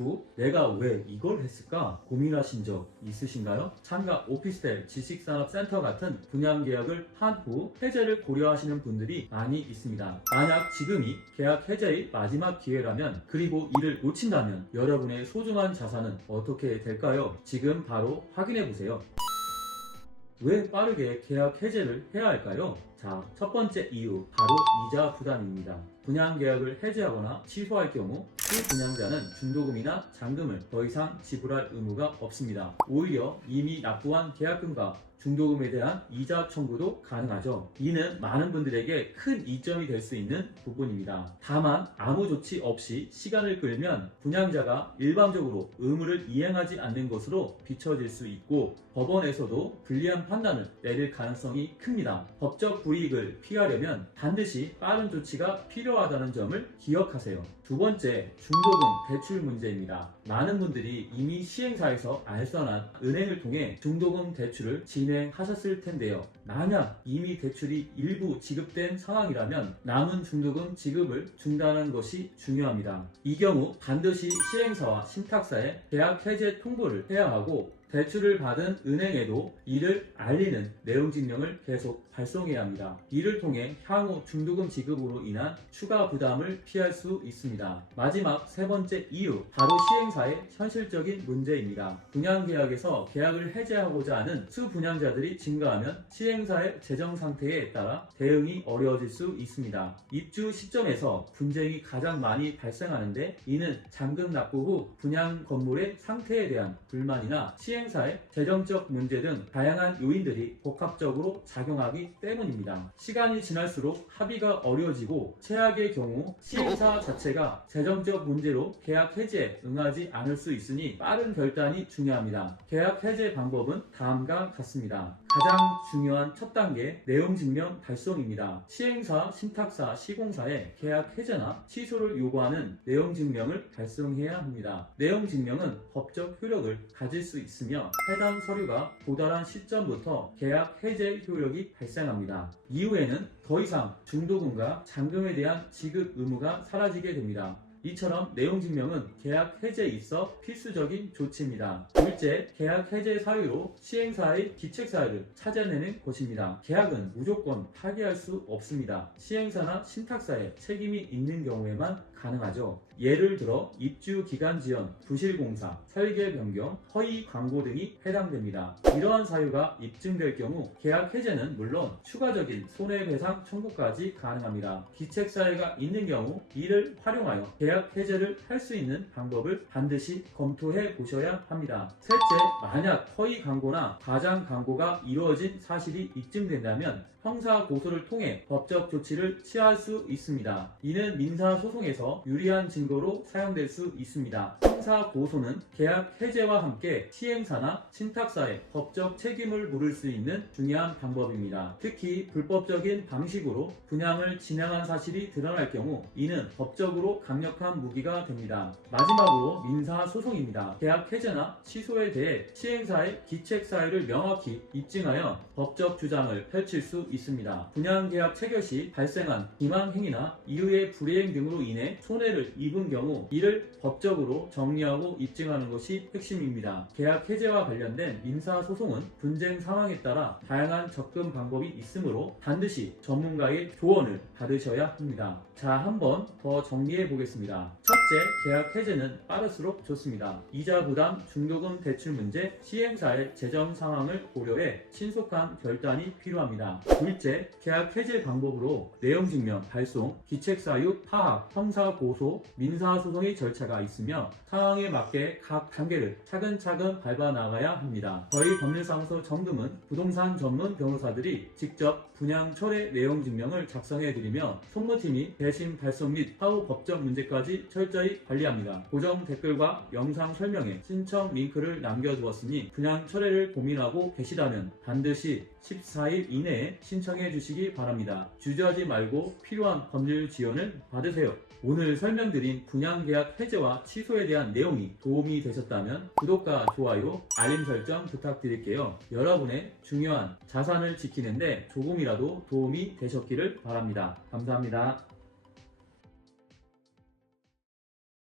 후 내가 왜 이걸 했을까 고민하신 적 있으신가요? 상가 오피스텔 지식산업센터 같은 분양계약을 한 후 해제를 고려하시는 분들이 많이 있습니다. 만약 지금이 계약 해제의 마지막 기회라면, 그리고 이를 놓친다면 여러분의 소중한 자산은 어떻게 될까요? 지금 바로 확인해 보세요. 왜 빠르게 계약 해제를 해야 할까요? 자, 첫 번째 이유, 바로 이자 부담입니다. 분양 계약을 해제하거나 취소할 경우 그 분양자는 중도금이나 잔금을 더 이상 지불할 의무가 없습니다. 오히려 이미 납부한 계약금과 중도금에 대한 이자 청구도 가능하죠. 이는 많은 분들에게 큰 이점이 될 수 있는 부분입니다. 다만 아무 조치 없이 시간을 끌면 분양자가 일반적으로 의무를 이행하지 않는 것으로 비춰질 수 있고, 법원에서도 불리한 판단을 내릴 가능성이 큽니다. 법적 불이익을 피하려면 반드시 빠른 조치가 필요하다는 점을 기억하세요. 두 번째, 중도금 대출 문제입니다. 많은 분들이 이미 시행사에서 알선한 은행을 통해 중도금 대출을 진행하셨을 텐데요. 만약 이미 대출이 일부 지급된 상황이라면 남은 중도금 지급을 중단하는 것이 중요합니다. 이 경우 반드시 시행사와 신탁사에 계약 해제 통보를 해야 하고, 대출을 받은 은행에도 이를 알리는 내용 증명을 계속 발송해야 합니다. 이를 통해 향후 중도금 지급으로 인한 추가 부담을 피할 수 있습니다. 마지막 세 번째 이유, 바로 시행사의 현실적인 문제입니다. 분양계약에서 계약을 해제하고자 하는 수분양자들이 증가하면 시행사의 재정 상태에 따라 대응이 어려워질 수 있습니다. 입주 시점에서 분쟁이 가장 많이 발생하는데, 이는 잔금 납부 후 분양 건물의 상태에 대한 불만이나 시행사의 재정적 문제 등 다양한 요인들이 복합적으로 작용하기 때문입니다. 시간이 지날수록 합의가 어려워지고, 최악의 경우 시행사 자체가 재정적 문제로 계약 해지에 응하지 않을 수 있으니 빠른 결단이 중요합니다. 계약 해제 방법은 다음과 같습니다. 가장 중요한 첫 단계, 내용 증명 발송입니다. 시행사, 신탁사, 시공사에 계약 해제나 취소를 요구하는 내용 증명을 발송해야 합니다. 내용 증명은 법적 효력을 가질 수 있으며 해당 서류가 도달한 시점부터 계약 해제 효력이 발생합니다. 이후에는 더 이상 중도금과 잔금에 대한 지급 의무가 사라지게 됩니다. 이처럼 내용 증명은 계약 해제에 있어 필수적인 조치입니다. 둘째, 계약 해제 사유로 시행사의 기책 사유를 찾아내는 것입니다. 계약은 무조건 파기할 수 없습니다. 시행사나 신탁사에 책임이 있는 경우에만 가능하죠. 예를 들어 입주 기간 지연, 부실 공사, 설계 변경, 허위 광고 등이 해당됩니다. 이러한 사유가 입증될 경우 계약 해제는 물론 추가적인 손해배상 청구까지 가능합니다. 기책 사유가 있는 경우 이를 활용하여 계약 해제를 할 수 있는 방법을 반드시 검토해 보셔야 합니다. 셋째, 만약 허위 광고나 과장 광고가 이루어진 사실이 입증된다면 형사 고소를 통해 법적 조치를 취할 수 있습니다. 이는 민사 소송에서 유리한 증거로 사용될 수 있습니다. 형사 고소는 계약 해제와 함께 시행사나 신탁사에 법적 책임을 물을 수 있는 중요한 방법입니다. 특히 불법적인 방식으로 분양을 진행한 사실이 드러날 경우 이는 법적으로 강력한 무기가 됩니다. 마지막으로 민사 소송입니다. 계약 해제나 취소에 대해 시행사의 기책 사유를 명확히 입증하여 법적 주장을 펼칠 수 있습니다. 분양계약 체결 시 발생한 기망행위나 이후의 불이행 등으로 인해 손해를 입은 경우 이를 법적으로 정리하고 입증하는 것이 핵심입니다. 계약 해제와 관련된 민사소송은 분쟁 상황에 따라 다양한 접근 방법이 있으므로 반드시 전문가의 조언을 받으셔야 합니다. 자, 한번 더 정리해 보겠습니다. 첫째, 계약 해제는 빠를수록 좋습니다. 이자 부담, 중도금 대출 문제, 시행사의 재정 상황을 고려해 신속한 결단이 필요합니다. 둘째, 계약 해제 방법으로 내용 증명, 발송, 기책 사유, 파악, 형사 고소, 민사 소송의 절차가 있으며 상황에 맞게 각 단계를 차근차근 밟아 나가야 합니다. 저희 법률사무소 정금은 부동산 전문 변호사들이 직접 분양 철회 내용 증명을 작성해 드리며 송무팀이 대신 발송 및 사후 법적 문제까지 철저히 관리합니다. 고정 댓글과 영상 설명에 신청 링크를 남겨두었으니 분양 철회를 고민하고 계시다면 반드시 14일 이내에 신청해 주시기 바랍니다. 주저하지 말고 필요한 법률 지원을 받으세요. 오늘 설명드린 분양계약 해제와 취소에 대한 내용이 도움이 되셨다면 구독과 좋아요, 알림 설정 부탁드릴게요. 여러분의 중요한 자산을 지키는데 조금이라도 도움이 되셨기를 바랍니다. 감사합니다.